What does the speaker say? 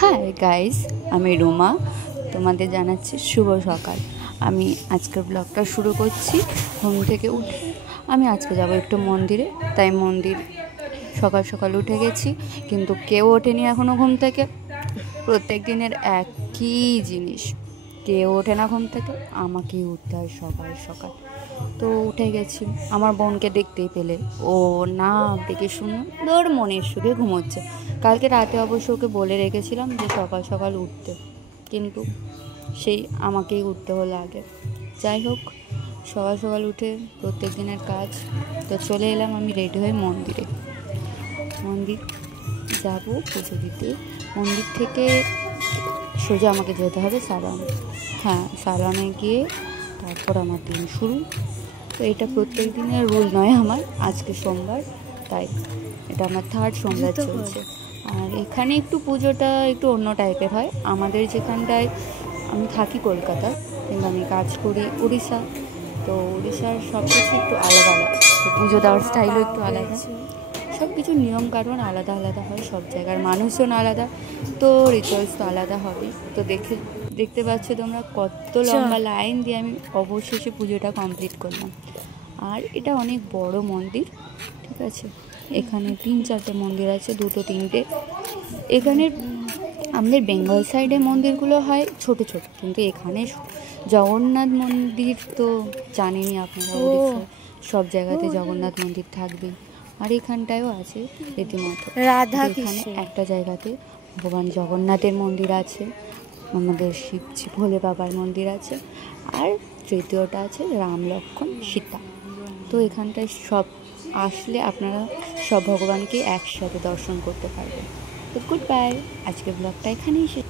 Hi guys, আমি রুমা। তোমাদের জানাচ্ছি শুভ সকাল। আমি আজকের ব্লগটা শুরু করছি ঘুম থেকে উঠে। আমি আজকে যাব একটু মন্দিরে, তাই মন্দির সকাল সকাল উঠে গেছি, কিন্তু কেউ ওঠেনি এখনও ঘুম থেকে। প্রত্যেক দিনের একই জিনিস, কেউ ওঠে না ঘুম থেকে, আমাকেই উঠতে হয় সকাল সকাল। তো উঠে গেছি, আমার বোনকে দেখতেই পেলে ও না ডেকে শুনে ওর মনের সুখে ঘুমোচ্ছে। কালকে রাতে অবশ্য ওকে বলে রেখেছিলাম যে সকাল সকাল উঠতে, কিন্তু সেই আমাকেই উঠতে হলো আগে। যাই হোক, সকাল সকাল উঠে প্রত্যেক দিনের কাজ। তো চলে এলাম আমি রেডি হয়ে মন্দির যাব পুজো দিতে। মন্দির থেকে সোজা আমাকে যেতে হবে সালান। হ্যাঁ, সালানে গিয়ে তারপর আমার দিন শুরু। তো এটা প্রত্যেক দিনের রুল নয় আমার, আজকে সোমবার, তাই এটা আমার 3rd সোমবার চলছে। আর এখানে একটু পুজোটা একটু অন্য টাইপের হয়। আমাদের যেখানটায় আমি থাকি কলকাতা, কিন্তু আমি কাজ করি উড়িষ্যা। তো উড়িষ্যার সব কিছু একটু আলাদা আলাদা, তো পুজো দেওয়ার স্টাইলও একটু আলাদা, সব কিছু নিয়মকানুন আলাদা আলাদা হয়, সব জায়গার মানুষজন আলাদা, তো রিচুয়ালস তো আলাদা হবে। তো দেখতে পাচ্ছ তোমরা কত লম্বা লাইন দিয়ে আমি অবশেষে পুজোটা কমপ্লিট করলাম। আর এটা অনেক বড় মন্দির, ঠিক আছে। এখানে 3-4টে মন্দির আছে, 2-3টে। এখানে আমাদের বেঙ্গল সাইডে মন্দিরগুলো হয় ছোট ছোট, কিন্তু এখানে জগন্নাথ মন্দির তো জানেনই আপনারা, উড়িষ্যার সব জায়গাতে জগন্নাথ মন্দির থাকবে। আর এখানটায়ও আছে রীতিমতো রাধা। এখানে একটা জায়গাতে ভগবান জগন্নাথের মন্দির আছে, আমাদের শিবজি ভোলে বাবার মন্দির আছে, আর তৃতীয়টা আছে রাম লক্ষ্মণ সীতা। তো এখানটায় সব আসলে আপনারা সব ভগবানকে একসাথে দর্শন করতে পারবেন। তো গুড বাই, আজকের ব্লগটা এখানেই শেষ।